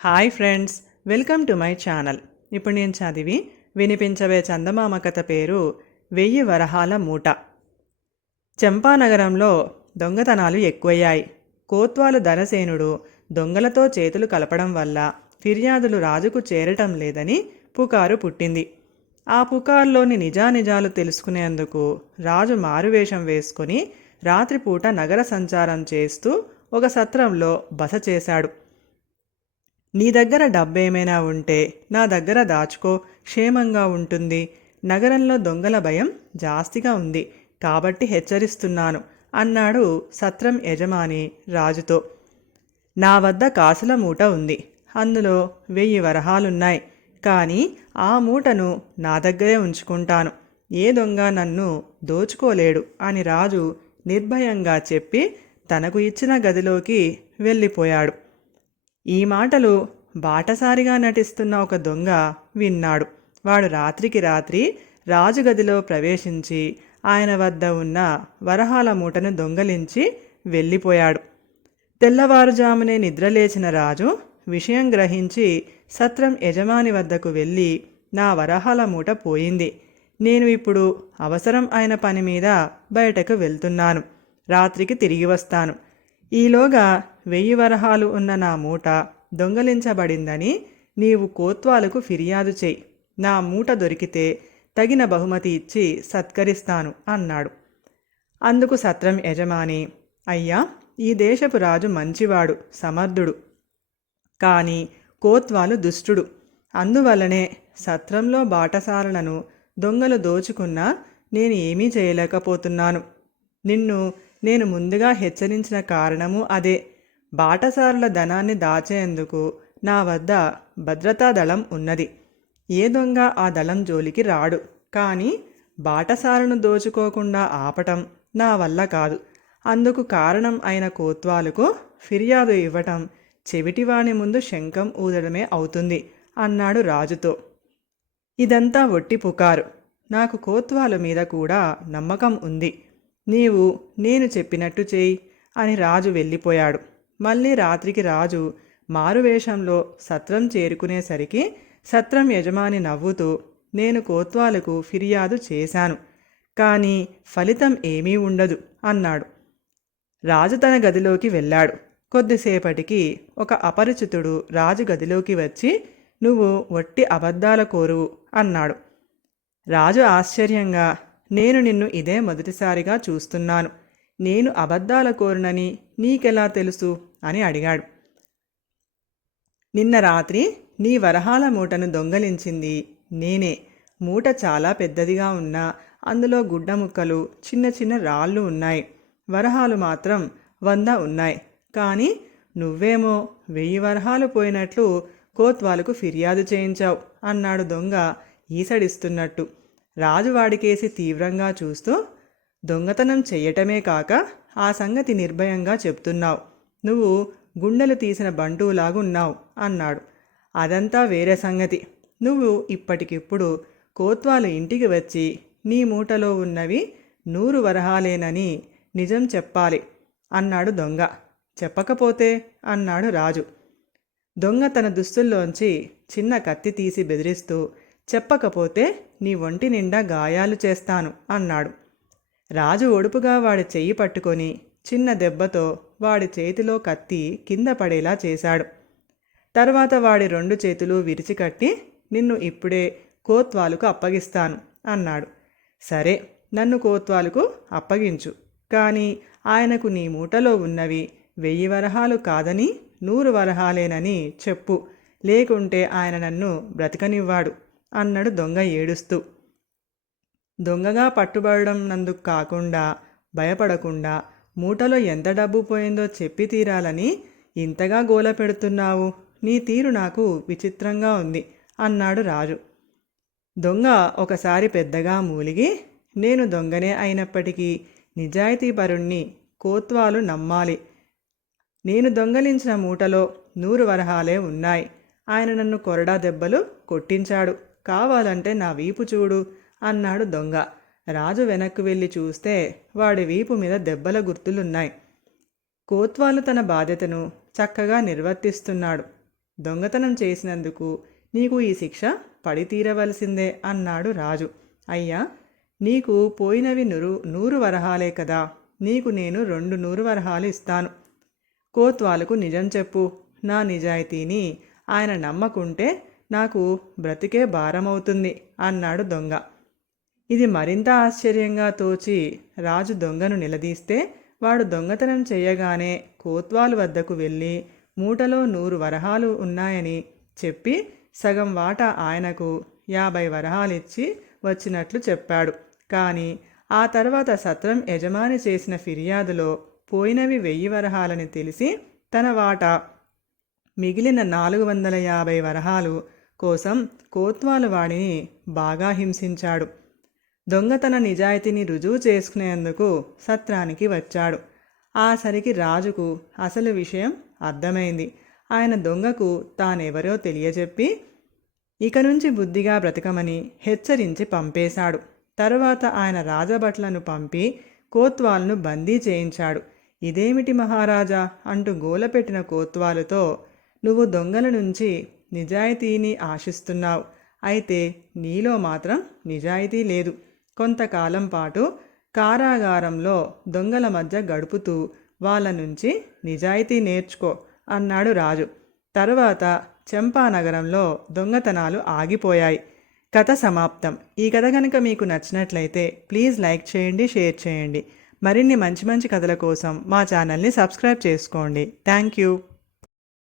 Hi friends welcome to my channel. ఇప్పుడు నేను చదివి వినిపించవే చందమామ కథ పేరు వెయ్యి వరహాల మూట. చంపానగరంలో దొంగతనాలు ఎక్కువయ్యాయి. కోత్వాలు ధనసేనుడు దొంగలతో చేతులు కలపడం వల్ల ఫిర్యాదులు రాజుకు చేరటం లేదని పుకారు పుట్టింది. ఆ పుకార్లోని నిజానిజాలు తెలుసుకునేందుకు రాజు మారువేషం వేసుకుని రాత్రిపూట నగర సంచారం చేస్తూ ఒక సత్రంలో బస చేశాడు. నీ దగ్గర డబ్బేమైనా ఉంటే నా దగ్గర దాచుకో క్షేమంగా ఉంటుంది. నగరంలో దొంగల భయం జాస్తిగా ఉంది. కాబట్టి హెచ్చరిస్తున్నాను అన్నాడు సత్రం యజమాని రాజుతో. నా వద్ద కాసుల మూట ఉంది. అందులో వెయ్యి వరహాలున్నాయి. కానీ ఆ మూటను నా దగ్గరే ఉంచుకుంటాను. ఏ దొంగ నన్ను దోచుకోలేడు అని రాజు నిర్భయంగా చెప్పి తనకు ఇచ్చిన గదిలోకి వెళ్ళిపోయాడు. ఈ మాటలు బాటసారిగా నటిస్తున్న ఒక దొంగ విన్నాడు. వాడు రాత్రికి రాత్రి రాజు గదిలో ప్రవేశించి ఆయన వద్ద ఉన్న వరహాల మూటను దొంగలించి వెళ్ళిపోయాడు. తెల్లవారుజామునే నిద్రలేచిన రాజు విషయం గ్రహించి సత్రం యజమాని వద్దకు వెళ్ళి నా వరహాల మూట పోయింది. నేను ఇప్పుడు అవసరం అయిన పని మీద బయటకు వెళ్తున్నాను. రాత్రికి తిరిగి వస్తాను. ఈలోగా వెయ్యి వరహాలు ఉన్న నా మూట దొంగలించబడిందని నీవు కోత్వాలకు ఫిర్యాదు చేయి. నా మూట దొరికితే తగిన బహుమతి ఇచ్చి సత్కరిస్తాను అన్నాడు. అందుకు సత్రం యజమాని అయ్యా ఈ దేశపు రాజు మంచివాడు సమర్థుడు. కానీ కోత్వాలు దుష్టుడు. అందువలనే సత్రంలో బాటసారులను దొంగలు దోచుకున్నా నేను ఏమీ చేయలేకపోతున్నాను. నిన్ను నేను ముందుగా హెచ్చరించిన కారణము అదే. బాటసారుల ధనాన్ని దాచేందుకు నా వద్ద భద్రతా దళం ఉన్నది. ఏ దొంగ ఆ దళం జోలికి రాడు. కానీ బాటసారును దోచుకోకుండా ఆపటం నా వల్ల కాదు. అందుకు కారణం అయిన కోత్వాలకు ఫిర్యాదు ఇవ్వటం చెవిటివాణి ముందు శంఖం ఊదడమే అవుతుంది అన్నాడు రాజుతో. ఇదంతా ఒట్టి పుకారు. నాకు కోత్వాల మీద కూడా నమ్మకం ఉంది. నీవు నేను చెప్పినట్టు చేయి అని రాజు వెళ్ళిపోయాడు. మళ్ళీ రాత్రికి రాజు మారువేషంలో సత్రం చేరుకునేసరికి సత్రం యజమాని నవ్వుతూ నేను కోత్వాలకు ఫిర్యాదు చేశాను కానీ ఫలితం ఏమీ ఉండదు అన్నాడు. రాజు తన గదిలోకి వెళ్ళాడు. కొద్దిసేపటికి ఒక అపరిచితుడు రాజు గదిలోకి వచ్చి నువ్వు వట్టి అబద్ధాల కోరువు అన్నాడు. రాజు ఆశ్చర్యంగా నేను నిన్ను ఇదే మొదటిసారిగా చూస్తున్నాను. నేను అబద్ధాల కోరునని నీకెలా తెలుసు? అని అడిగాడు. నిన్న రాత్రి నీ వరహాల మూటను దొంగలించింది నేనే. మూట చాలా పెద్దదిగా ఉన్నా అందులో గుడ్డ ముక్కలు చిన్న చిన్న రాళ్ళు ఉన్నాయి. వరహాలు మాత్రం వంద ఉన్నాయి. కానీ నువ్వేమో వెయ్యి వరహాలు పోయినట్లు కోత్వాలకు ఫిర్యాదు చేయించావు అన్నాడు దొంగ ఈసడిస్తున్నట్టు. రాజు వాడికేసి తీవ్రంగా చూస్తూ దొంగతనం చెయ్యటమే కాక ఆ సంగతి నిర్భయంగా చెప్తున్నావు. నువ్వు గుండెలు తీసిన బంటువులాగున్నావు అన్నాడు. అదంతా వేరే సంగతి. నువ్వు ఇప్పటికిప్పుడు కోత్వాలు ఇంటికి వచ్చి నీ మూటలో ఉన్నవి నూరు వరహాలేనని నిజం చెప్పాలి అన్నాడు దొంగ. చెప్పకపోతే అన్నాడు రాజు. దొంగ తన దుస్తుల్లోంచి చిన్న కత్తి తీసి బెదిరిస్తూ చెప్పకపోతే నీ ఒంటి నిండా గాయాలు చేస్తాను అన్నాడు. రాజు ఒడుపుగా వాడి చెయ్యి పట్టుకొని చిన్న దెబ్బతో వాడి చేతిలో కత్తి కింద పడేలా చేశాడు. తర్వాత వాడి రెండు చేతులు విరిచికట్టి నిన్ను ఇప్పుడే కోత్వాలుకు అప్పగిస్తాను అన్నాడు. సరే నన్ను కోత్వాలుకు అప్పగించు. కానీ ఆయనకు నీ మూటలో ఉన్నవి వెయ్యి వరహాలు కాదని నూరు వరహాలేనని చెప్పు. లేకుంటే ఆయన నన్ను బ్రతకనివ్వాడు అన్నాడు దొంగ ఏడుస్తూ. దొంగగా పట్టుబడడం నందుకు కాకుండా భయపడకుండా మూటలో ఎంత డబ్బు పోయిందో చెప్పి తీరాలని ఇంతగా గోల పెడుతున్నావు. నీ తీరు నాకు విచిత్రంగా ఉంది అన్నాడు రాజు. దొంగ ఒకసారి పెద్దగా మూలిగి నేను దొంగనే అయినప్పటికీ నిజాయితీపరుణ్ణి కోత్వాలు నమ్మాలి. నేను దొంగలించిన మూటలో నూరు వరహాలే ఉన్నాయి. ఆయన నన్ను కొరడా దెబ్బలు కొట్టించాడు. కావాలంటే నా వీపు చూడు అన్నాడు దొంగ. రాజు వెనక్కు వెళ్ళి చూస్తే వాడి వీపు మీద దెబ్బల గుర్తులున్నాయి. కోత్వాలు తన బాధ్యతను చక్కగా నిర్వర్తిస్తున్నాడు. దొంగతనం చేసినందుకు నీకు ఈ శిక్ష పడితీరవలసిందే అన్నాడు రాజు. అయ్యా నీకు పోయినవి నూరు నూరు వరహాలే కదా. నీకు నేను రెండు నూరు వరహాలు ఇస్తాను. కోత్వాలకు నిజం చెప్పు. నా నిజాయితీని ఆయన నమ్మకుంటే నాకు బ్రతికే భారమవుతుంది అన్నాడు దొంగ. ఇది మరింత ఆశ్చర్యంగా తోచి రాజు దొంగను నిలదీస్తే వాడు దొంగతనం చేయగానే కోత్వాలు వద్దకు వెళ్ళి మూటలో నూరు వరహాలు ఉన్నాయని చెప్పి సగం వాటా ఆయనకు యాభై వరహాలిచ్చి వచ్చినట్లు చెప్పాడు. కానీ ఆ తర్వాత సత్రం యజమాని చేసిన ఫిర్యాదులో పోయినవి వెయ్యి వరహాలని తెలిసి తన వాటా మిగిలిన నాలుగు వందల యాభై వరహాలు కోసం కోత్వాలు వాడిని బాగా హింసించాడు. దొంగ తన నిజాయితీని రుజువు చేసుకునేందుకు సత్రానికి వచ్చాడు. ఆ సరికి రాజుకు అసలు విషయం అర్థమైంది. ఆయన దొంగకు తానెవరో తెలియజెప్పి ఇక నుంచి బుద్ధిగా బ్రతకమని హెచ్చరించి పంపేశాడు. తరువాత ఆయన రాజభట్లను పంపి కోత్వాల్ను బందీ చేయించాడు. ఇదేమిటి మహారాజా అంటూ గోలపెట్టిన కోత్వాలుతో నువ్వు దొంగల నుంచి నిజాయితీని ఆశిస్తున్నావు. అయితే నీలో మాత్రం నిజాయితీ లేదు. కొంతకాలం పాటు కారాగారంలో దొంగల మధ్య గడుపుతూ వాళ్ళ నుంచి నిజాయితీ నేర్చుకో అన్నాడు రాజు. తరువాత చంపానగరంలో దొంగతనాలు ఆగిపోయాయి. కథ సమాప్తం. ఈ కథ కనుక మీకు నచ్చినట్లయితే ప్లీజ్ లైక్ చేయండి షేర్ చేయండి. మరిన్ని మంచి మంచి కథల కోసం మా ఛానల్ని సబ్స్క్రైబ్ చేసుకోండి. Thank you.